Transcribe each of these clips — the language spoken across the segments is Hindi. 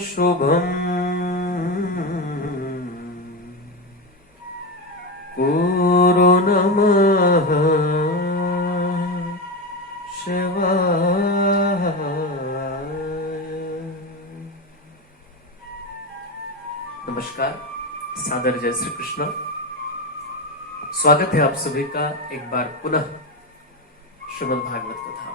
शुभम कुरु नमः शिवाय। नमस्कार, सादर जय श्री कृष्ण। स्वागत है आप सभी का एक बार पुनः श्रीमद् भागवत कथा में।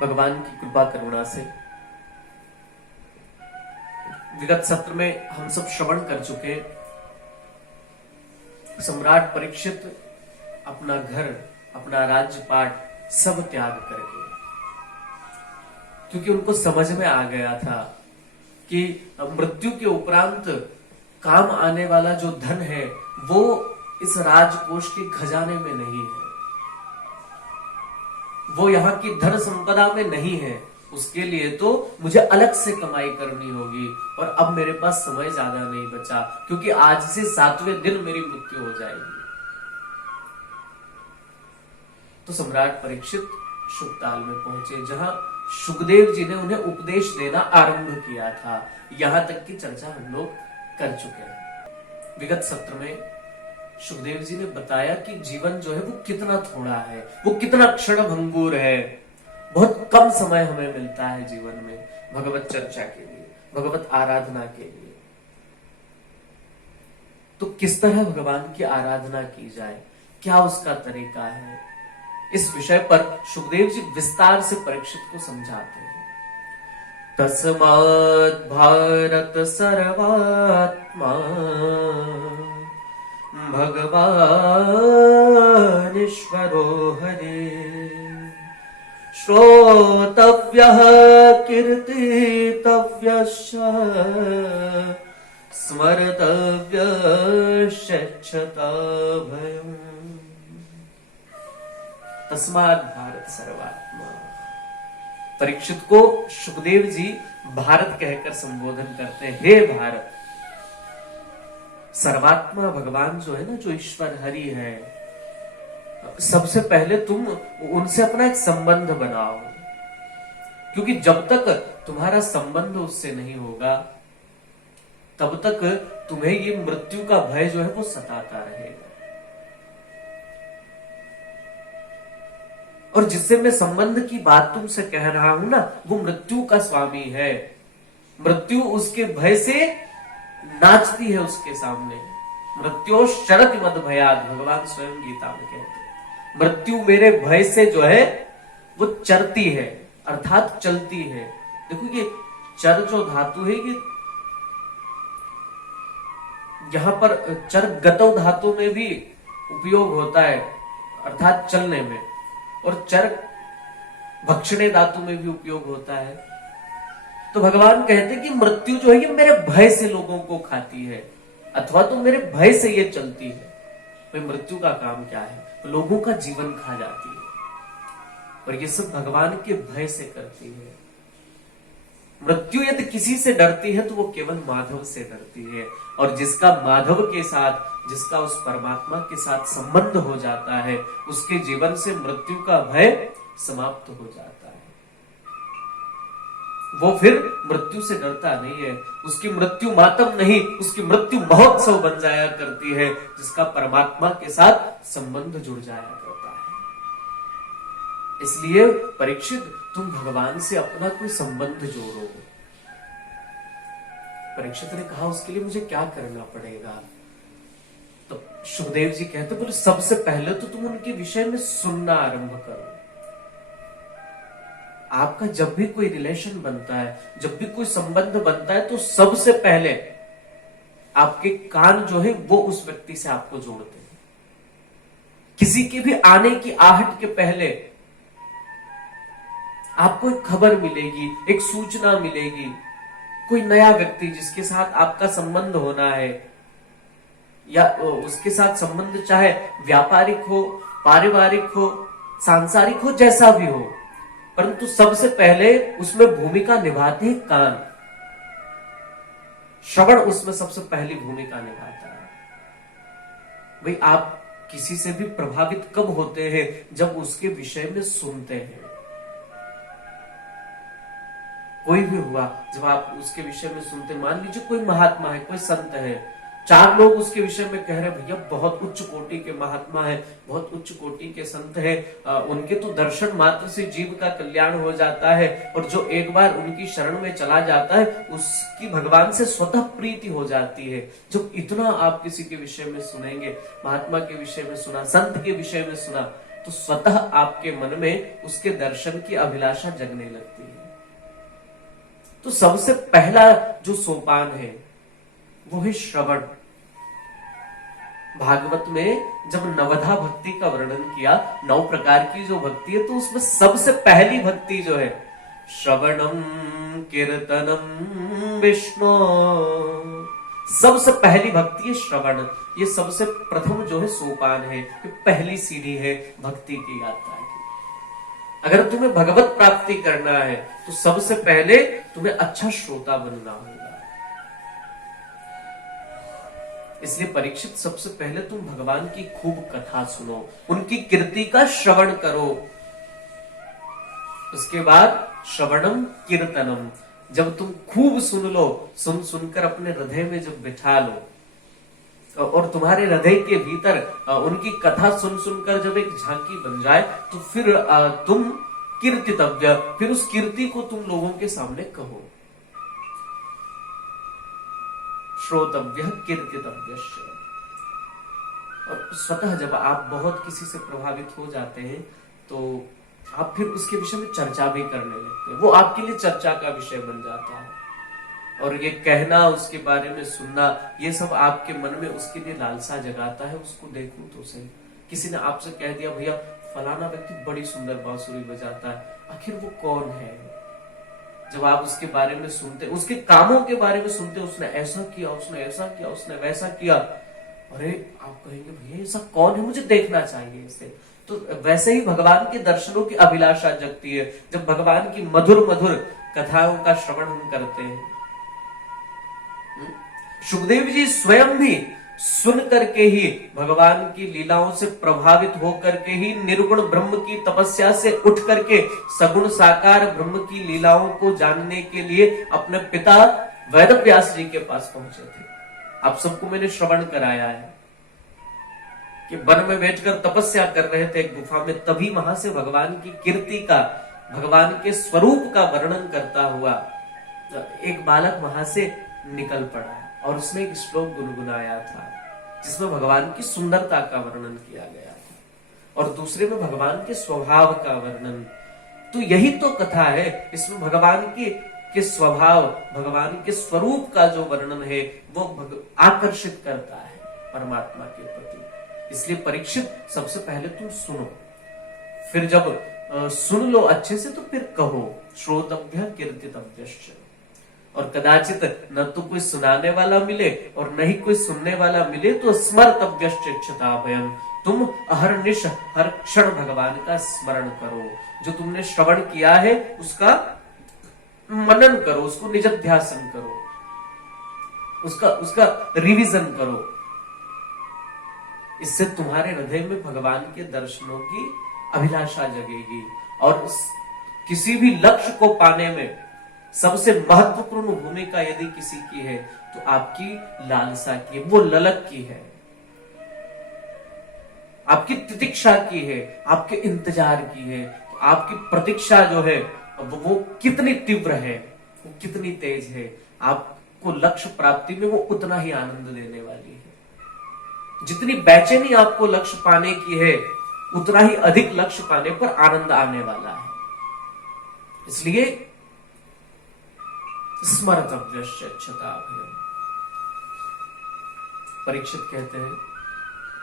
भगवान की कृपा करुणा से विगत सत्र में हम सब श्रवण कर चुके, सम्राट परीक्षित अपना घर, अपना राज्यपाट सब त्याग करके, क्योंकि उनको समझ में आ गया था कि मृत्यु के उपरांत काम आने वाला जो धन है वो इस राजकोष के खजाने में नहीं है, वो यहाँ की धन संपदा में नहीं है। उसके लिए तो मुझे अलग से कमाई करनी होगी और अब मेरे पास समय ज्यादा नहीं बचा, क्योंकि आज से 7वें दिन मेरी मृत्यु हो जाएगी। तो सम्राट परीक्षित शुकताल में पहुंचे, जहां सुखदेव जी ने उन्हें उपदेश देना आरंभ किया था। यहां तक की चर्चा हम लोग कर चुके हैं। विगत सत्र में सुखदेव जी ने बताया कि जीवन जो है वो कितना थोड़ा है, वो कितना क्षण भंगुर है, बहुत कम समय हमें मिलता है जीवन में भगवत चर्चा के लिए, भगवत आराधना के लिए। तो किस तरह भगवान की आराधना की जाए, क्या उसका तरीका है, इस विषय पर सुखदेव जी विस्तार से परीक्षित को समझाते हैं। तस्मात् भारत सर्वात्मा भगवान ईश्वरो हरे, श्रोतव्यः कीर्तितव्यश्च स्मर्तव्यश्च भयम्। तस्मात् भारत सर्वात्मा। परीक्षित को सुखदेव जी भारत कहकर संबोधन करते हैं। हे भारत, सर्वात्मा भगवान जो है ना, जो ईश्वर हरि है, सबसे पहले तुम उनसे अपना एक संबंध बनाओ, क्योंकि जब तक तुम्हारा संबंध उससे नहीं होगा तब तक तुम्हें ये मृत्यु का भय जो है वो सताता रहेगा। और जिससे मैं संबंध की बात तुमसे कह रहा हूं ना, वो मृत्यु का स्वामी है। मृत्यु उसके भय से नाचती है उसके सामने। मृत्यु शरत मद भयाद, भगवान स्वयं गीता में कहते हैं। मृत्यु मेरे भय से जो है वो चरती है, अर्थात चलती है। देखो ये चर जो धातु है, ये यहां पर चर गतौ धातु में भी उपयोग होता है, अर्थात चलने में, और चर भक्षणे धातु में भी उपयोग होता है। तो भगवान कहते हैं कि मृत्यु जो है ये मेरे भय से लोगों को खाती है, अथवा तो मेरे भय से ये चलती है। तो मृत्यु का काम क्या है? तो लोगों का जीवन खा जाती है, और ये सब भगवान के भय से करती है। मृत्यु यदि किसी से डरती है तो वो केवल माधव से डरती है, और जिसका माधव के साथ, जिसका उस परमात्मा के साथ संबंध हो जाता है, उसके जीवन से मृत्यु का भय समाप्त हो जाता है। वो फिर मृत्यु से डरता नहीं है। उसकी मृत्यु मातम नहीं, उसकी मृत्यु महोत्सव बन जाया करती है, जिसका परमात्मा के साथ संबंध जुड़ जाया करता है। इसलिए परीक्षित, तुम भगवान से अपना कोई संबंध जोड़ो। परीक्षित ने कहा, उसके लिए मुझे क्या करना पड़ेगा? तो सुखदेव जी कहते, बोले सबसे पहले तो तुम उनके विषय में सुनना आरंभ करो। आपका जब भी कोई रिलेशन बनता है, जब भी कोई संबंध बनता है, तो सबसे पहले आपके कान जो है वो उस व्यक्ति से आपको जोड़ते हैं। किसी के भी आने की आहट के पहले आपको एक खबर मिलेगी, एक सूचना मिलेगी, कोई नया व्यक्ति जिसके साथ आपका संबंध होना है, या उसके साथ संबंध चाहे व्यापारिक हो, पारिवारिक हो, सांसारिक हो, जैसा भी हो, परंतु सबसे पहले उसमें भूमिका निभाते हैं कान। श्रवण उसमें सबसे पहली भूमिका निभाता है। भाई, आप किसी से भी प्रभावित कब होते हैं? जब उसके विषय में सुनते हैं। कोई भी हुआ, जब आप उसके विषय में सुनते, मान लीजिए कोई महात्मा है, कोई संत है, 4 लोग उसके विषय में कह रहे हैं भैया बहुत उच्च कोटि के महात्मा है, बहुत उच्च कोटि के संत है, उनके तो दर्शन मात्र से जीव का कल्याण हो जाता है, और जो एक बार उनकी शरण में चला जाता है उसकी भगवान से स्वतः प्रीति हो जाती है। जब इतना आप किसी के विषय में सुनेंगे, महात्मा के विषय में सुना, संत के विषय में सुना, तो स्वतः आपके मन में उसके दर्शन की अभिलाषा जगने लगती है। तो सबसे पहला जो सोपान है वो है श्रवण। भागवत में जब नवधा भक्ति का वर्णन किया, 9 प्रकार की जो भक्ति है, तो उसमें सबसे पहली भक्ति जो है श्रवणम कीर्तनम विष्णु, सबसे पहली भक्ति है श्रवण। ये सबसे प्रथम जो है सोपान है, ये पहली सीढ़ी है भक्ति की यात्रा की। अगर तुम्हें भगवत प्राप्ति करना है तो सबसे पहले तुम्हें अच्छा श्रोता बनना होगा। इसलिए परीक्षित, सबसे पहले तुम भगवान की खूब कथा सुनो, उनकी कीर्ति का श्रवण करो। उसके बाद श्रवणम कीर्तनम, जब तुम खूब सुन लो, सुनकर अपने हृदय में जब बिठा लो और तुम्हारे हृदय के भीतर उनकी कथा सुनकर जब एक झांकी बन जाए, तो फिर तुम कीर्तितव्य, फिर उस कीर्ति को तुम लोगों के सामने कहो। श्रोतव्य कीर्तितव्य। और स्वतः जब आप बहुत किसी से प्रभावित हो जाते हैं तो आप फिर उसके विषय में चर्चा भी करने लगते हैं, वो आपके लिए चर्चा का विषय बन जाता है। और ये कहना, उसके बारे में सुनना, ये सब आपके मन में उसके लिए लालसा जगाता है। उसको देखूं तो सही, किसी ने आपसे कह दिया भैया फलाना व्यक्ति बड़ी सुंदर बांसुरी बजाता है, आखिर वो कौन है? जब आप उसके बारे में सुनते, उसके कामों के बारे में सुनते, उसने ऐसा किया, उसने ऐसा किया, उसने वैसा किया, अरे आप कहेंगे भैया ऐसा कौन है, मुझे देखना चाहिए इसे। तो वैसे ही भगवान के दर्शनों की अभिलाषा जगती है जब भगवान की मधुर मधुर कथाओं का श्रवण हम करते हैं। सुखदेव जी स्वयं भी सुन करके ही, भगवान की लीलाओं से प्रभावित होकर के ही, निर्गुण ब्रह्म की तपस्या से उठ करके सगुण साकार ब्रह्म की लीलाओं को जानने के लिए अपने पिता वेदव्यास जी के पास पहुंचे थे। आप सबको मैंने श्रवण कराया है कि वन में बैठकर तपस्या कर रहे थे एक गुफा में, तभी वहां से भगवान की कीर्ति का, भगवान के स्वरूप का वर्णन करता हुआ एक बालक वहां से निकल पड़ा और उसने एक श्लोक गुनगुनाया था जिसमें भगवान की सुंदरता का वर्णन किया गया था और दूसरे में भगवान के स्वभाव का वर्णन। तो यही तो कथा है, इसमें भगवान के स्वभाव, भगवान के स्वरूप का जो वर्णन है वो आकर्षित करता है परमात्मा के प्रति। इसलिए परीक्षित, सबसे पहले तुम सुनो, फिर जब सुन लो अच्छे से तो फिर कहो। श्रोतव्य कीर्तितव्यश्च। और कदाचित न तो कोई सुनाने वाला मिले और न ही कोई सुनने वाला मिले तो स्मर्तव्यश्चिक्षताभयम्, तुम अहर्निश हर क्षण भगवान का स्मरण करो। जो तुमने श्रवण किया है उसका मनन करो, उसको निजध्यासन करो, उसका रिवीजन करो। इससे तुम्हारे हृदय में भगवान के दर्शनों की अभिलाषा जगेगी और किसी भी लक्ष्य को पाने में सबसे महत्वपूर्ण भूमिका यदि किसी की है तो आपकी लालसा की, वो ललक की है, आपकी तितिक्षा की है, आपके इंतजार की है। तो आपकी प्रतीक्षा जो है वो कितनी तीव्र है, वो कितनी तेज है, आपको लक्ष्य प्राप्ति में वो उतना ही आनंद देने वाली है। जितनी बेचैनी आपको लक्ष्य पाने की है उतना ही अधिक लक्ष्य पाने पर आनंद आने वाला है। इसलिए स्मर्तव्यश्चिक्षताभयम्। परीक्षित कहते हैं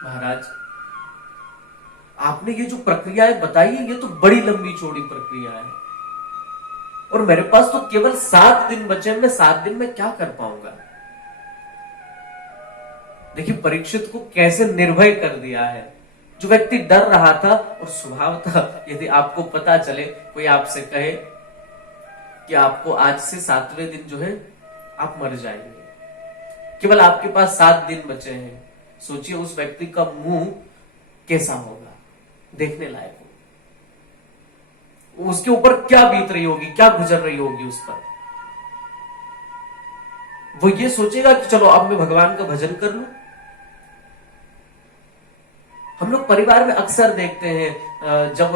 महाराज आपने ये जो प्रक्रियाएं बताई ये तो बड़ी लंबी चौड़ी प्रक्रिया है और मेरे पास तो केवल 7 दिन बचे, मैं 7 दिन में क्या कर पाऊंगा। देखिए परीक्षित को कैसे निर्भय कर दिया है। जो व्यक्ति डर रहा था और स्वभाव था, यदि आपको पता चले, कोई आपसे कहे कि आपको आज से 7वें दिन जो है आप मर जाएंगे, केवल आपके पास 7 दिन बचे हैं, सोचिए उस व्यक्ति का मुंह कैसा होगा, देखने लायक हो, उसके ऊपर क्या बीत रही होगी, क्या गुजर रही होगी उस पर। वो ये सोचेगा कि चलो अब मैं भगवान का भजन कर लूं। हम लोग परिवार में अक्सर देखते हैं जब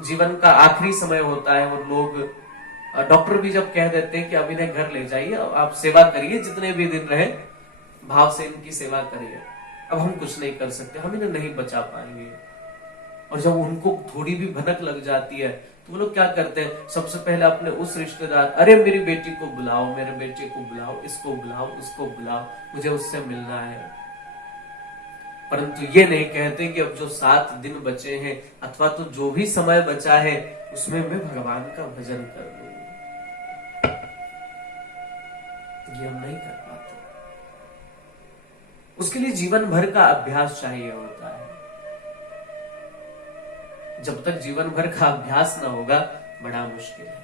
जीवन का आखिरी समय होता है और लोग, डॉक्टर भी जब कह देते हैं कि अब इन्हें घर ले जाइए, आप सेवा करिए, जितने भी दिन रहे भाव से इनकी सेवा करिए, अब हम कुछ नहीं कर सकते, हम इन्हें नहीं बचा पाएंगे। और जब उनको थोड़ी भी भनक लग जाती है तो वो लोग क्या करते हैं, सबसे पहले अपने उस रिश्तेदार, अरे मेरी बेटी को बुलाओ, मेरे बेटे को बुलाओ, इसको बुलाओ, उसको बुलाओ, मुझे उससे मिलना है। परंतु ये नहीं कहते कि अब जो 7 दिन बचे हैं अथवा तो जो भी समय बचा है उसमें मैं भगवान का भजन कर लूं। ये हम नहीं कर पाते। उसके लिए जीवन भर का अभ्यास चाहिए होता है। जब तक जीवन भर का अभ्यास ना होगा बड़ा मुश्किल है,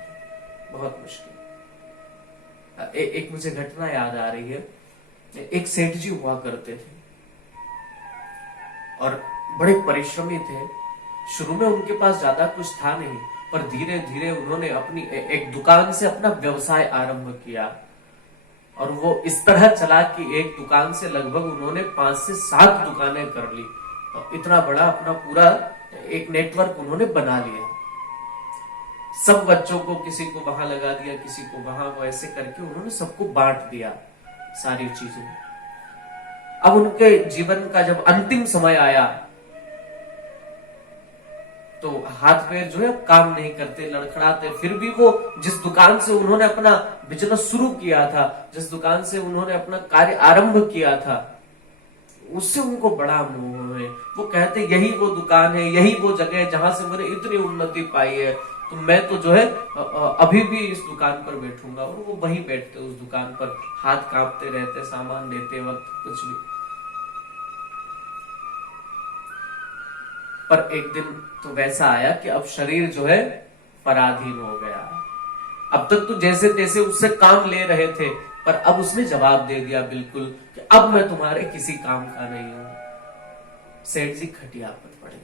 बहुत मुश्किल। एक मुझे घटना याद आ रही है। एक सेठ जी हुआ करते थे और बड़े परिश्रमी थे। शुरू में उनके पास ज्यादा कुछ था नहीं, पर धीरे धीरे उन्होंने अपनी एक दुकान से अपना व्यवसाय आरंभ किया और वो इस तरह चला कि एक दुकान से लगभग उन्होंने 5 से 7 दुकानें कर ली। और इतना बड़ा अपना पूरा एक नेटवर्क उन्होंने बना लिया। सब बच्चों को, किसी को वहां लगा दिया, किसी को वहां, वो ऐसे करके उन्होंने सबको बांट दिया सारी चीजें। अब उनके जीवन का जब अंतिम समय आया तो हाथ पैर जो है काम नहीं करते, लड़खड़ाते। फिर भी वो जिस दुकान से उन्होंने अपना बिजनेस शुरू किया था, जिस दुकान से उन्होंने अपना कार्य आरंभ किया था, उससे उनको बड़ा मोह है। वो कहते यही वो दुकान है, यही वो जगह है जहां से मैंने इतनी उन्नति पाई है, तो मैं तो जो है अभी भी इस दुकान पर बैठूंगा। और वो वहीं बैठते उस दुकान पर, हाथ कांपते रहते सामान लेते वक्त, कुछ भी। पर एक दिन तो वैसा आया कि अब शरीर जो है पराधीन हो गया। अब तक तो जैसे तैसे उससे काम ले रहे थे, पर अब उसने जवाब दे दिया बिल्कुल कि अब मैं तुम्हारे किसी काम का नहीं हूं। सेठ जी खटिया पर पड़ गए।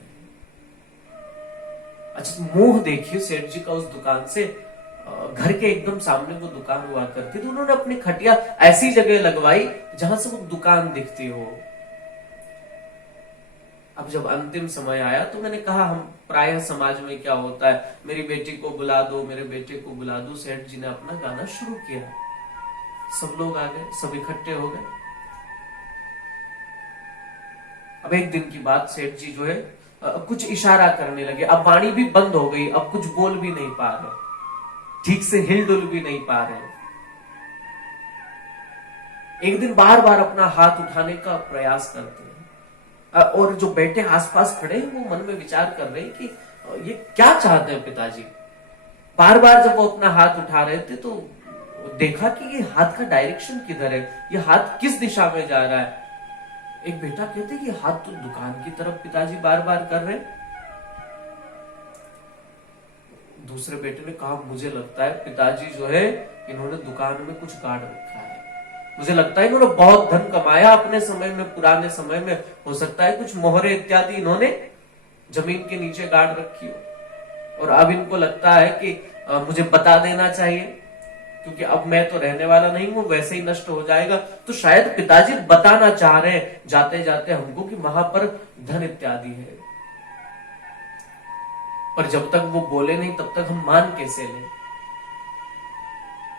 अच्छा, मोह देखिए सेठ जी का उस दुकान से। घर के एकदम सामने वो दुकान हुआ करती, तो उन्होंने अपनी खटिया ऐसी जगह लगवाई जहां से वो दुकान दिखती हो। अब जब अंतिम समय आया तो मैंने कहा, हम प्रायः समाज में क्या होता है, मेरी बेटी को बुला दो, मेरे बेटे को बुला दो। सेठ जी ने अपना गाना शुरू किया, सब लोग आ गए, सब इकट्ठे हो गए। अब एक दिन की बात, सेठ जी जो है कुछ इशारा करने लगे। अब वाणी भी बंद हो गई, अब कुछ बोल भी नहीं पा रहे, ठीक से हिलडुल भी नहीं पा रहे। एक दिन बार बार अपना हाथ उठाने का प्रयास करते हैं और जो बैठे आसपास खड़े हैं वो मन में विचार कर रहे हैं कि ये क्या चाहते हैं पिताजी। बार बार जब वो अपना हाथ उठा रहे थे तो देखा कि ये हाथ का डायरेक्शन किधर है, ये हाथ किस दिशा में जा रहा है। एक बेटा कहते कि हाथ तो दुकान की तरफ पिताजी बार बार कर रहे। दूसरे बेटे ने कहा, मुझे लगता है पिताजी जो है इन्होंने दुकान में कुछ गाड़ रखा है, मुझे लगता है इन्होंने बहुत धन कमाया अपने समय में, पुराने समय में, हो सकता है कुछ मोहरे इत्यादि इन्होंने जमीन के नीचे गाड़ रखी हो और अब इनको लगता है कि मुझे बता देना चाहिए, क्योंकि अब मैं तो रहने वाला नहीं हूं, वैसे ही नष्ट हो जाएगा। तो शायद पिताजी बताना चाह रहे हैं जाते जाते हमको कि वहां पर धन इत्यादि है। पर जब तक वो बोले नहीं तब तक हम मान कैसे लें।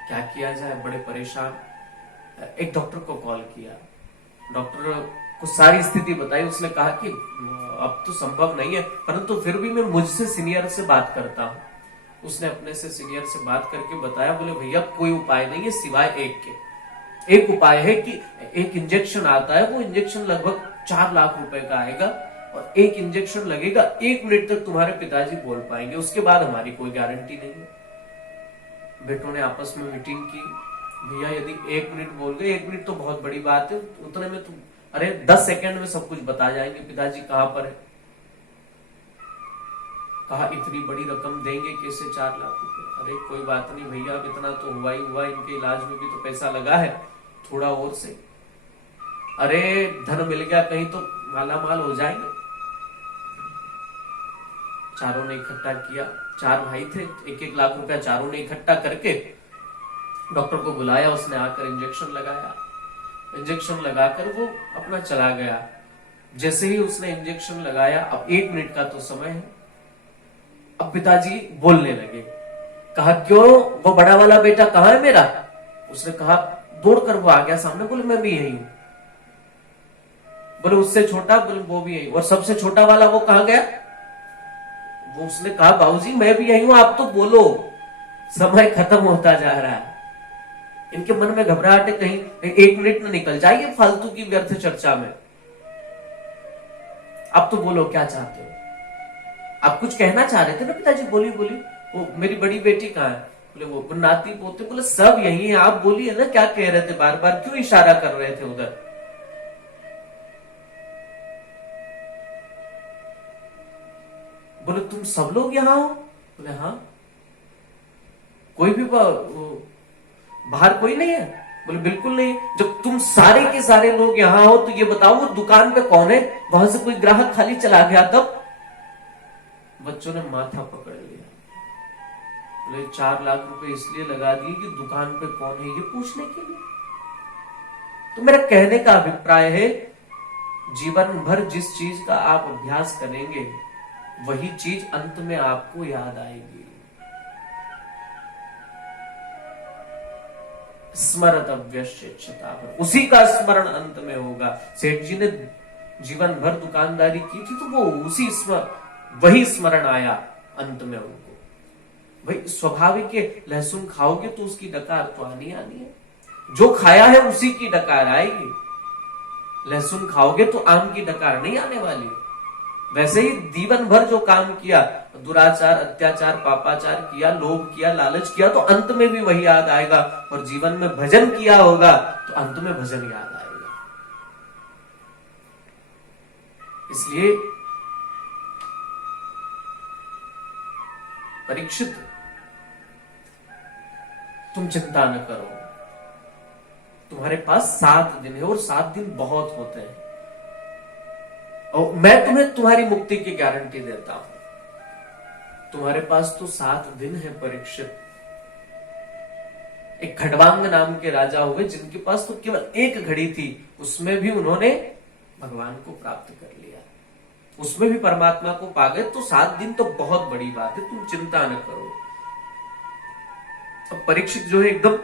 क्या किया जाए, बड़े परेशान। एक डॉक्टर को कॉल किया, डॉक्टर को सारी स्थिति बताई। उसने कहा कि अब तो संभव नहीं है, परंतु फिर भी मैं मुझसे सीनियर से बात करता हूं। उसने अपने से सीनियर से बात करके बताया, बोले भैया कोई उपाय नहीं है सिवाय एक के। एक उपाय है कि एक इंजेक्शन आता है, वो इंजेक्शन लगभग 4 लाख रुपए का आएगा और एक इंजेक्शन लगेगा, 1 मिनट तक तुम्हारे पिताजी बोल पाएंगे, उसके बाद हमारी कोई गारंटी नहीं है। बेटों ने आपस में मीटिंग की, भैया यदि 1 मिनट बोल गए, 1 मिनट तो बहुत बड़ी बात है, उतने में तो अरे 10 सेकंड में सब कुछ बता जाएंगे पिताजी कहां पर है। कहा इतनी बड़ी रकम देंगे कैसे, 4 लाख रुपए। अरे कोई बात नहीं भैया, अब इतना तो हुआ ही हुआ, इनके इलाज में भी तो पैसा लगा है, थोड़ा और से। अरे धन मिल गया कहीं तो माला माल हो जाएंगे। चारों ने इकट्ठा किया, 4 भाई थे, 1-1 लाख रुपया चारों ने इकट्ठा करके डॉक्टर को बुलाया, उसने आकर इंजेक्शन लगाया। इंजेक्शन लगाकर वो अपना चला गया। जैसे ही उसने इंजेक्शन लगाया, अब 1 मिनट का तो समय है, अब पिताजी बोलने लगे। कहा क्यों, वो बड़ा वाला बेटा कहाँ है मेरा? उसने कहा, दौड़कर वो आ गया सामने, बोले मैं भी यही हूं। बोले उससे छोटा? बोले वो भी यही। और सबसे छोटा वाला वो कहाँ गया? वो उसने कहा बाबूजी मैं भी यही हूं, आप तो बोलो, समय खत्म होता जा रहा है। इनके मन में घबराहट है, कहीं 1 मिनट न निकल जाए फालतू की व्यर्थ चर्चा में। आप तो बोलो क्या चाहते हो? आप कुछ कहना चाह रहे थे ना पिताजी, बोलिए बोलिए। वो मेरी बड़ी बेटी कहाँ है? बोले वो नाती पोते। बोले सब यही है, आप बोलिए ना क्या कह रहे थे, बार बार क्यों इशारा कर रहे थे उधर? बोले तुम सब लोग यहां हो? बोले हाँ। कोई भी बाहर कोई नहीं है? बोले बिल्कुल नहीं। जब तुम सारे के सारे लोग यहां हो तो ये बताओ वो दुकान पे कौन है? वहां से कोई ग्राहक खाली चला गया तब? बच्चों ने माथा पकड़ लिया। बोले 4 लाख रुपए इसलिए लगा दिए कि दुकान पे कौन है ये पूछने के लिए। तो मेरा कहने का अभिप्राय है, जीवन भर जिस चीज का आप अभ्यास करेंगे वही चीज अंत में आपको याद आएगी। स्मरतव्यश्चिता, उसी का स्मरण अंत में होगा। सेठ जी ने जीवन भर दुकानदारी की थी तो वो उसी वही स्मरण आया अंत में उनको। भाई स्वाभाविक है, लहसुन खाओगे तो उसकी डकार तो आनी आनी है, जो खाया है उसी की डकार आएगी। लहसुन खाओगे तो आम की डकार नहीं आने वाली। वैसे ही जीवन भर जो काम किया, दुराचार, अत्याचार, पापाचार किया, लोभ किया, लालच किया, तो अंत में भी वही याद आएगा। और जीवन में भजन किया होगा तो अंत में भजन याद आएगा। इसलिए परीक्षित, तुम चिंता न करो, तुम्हारे पास 7 दिन है और 7 दिन बहुत होते हैं। और मैं तुम्हें तुम्हारी मुक्ति की गारंटी देता हूं। तुम्हारे पास तो 7 दिन है परीक्षित। एक खडवांग नाम के राजा हुए जिनके पास तो केवल 1 घड़ी थी, उसमें भी उन्होंने भगवान को प्राप्त कर लिया, उसमें भी परमात्मा को पा गए। तो 7 दिन तो बहुत बड़ी बात है, तुम चिंता न करो। अब परीक्षित जो है एकदम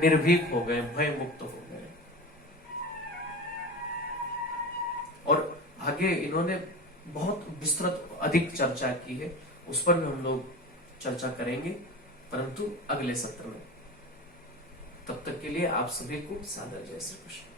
निर्भीक हो गए, भय मुक्त हो गए। और आगे इन्होंने बहुत विस्तृत अधिक चर्चा की है, उस पर भी हम लोग चर्चा करेंगे, परंतु अगले सत्र में। तब तक के लिए आप सभी को सादर जय श्री कृष्ण।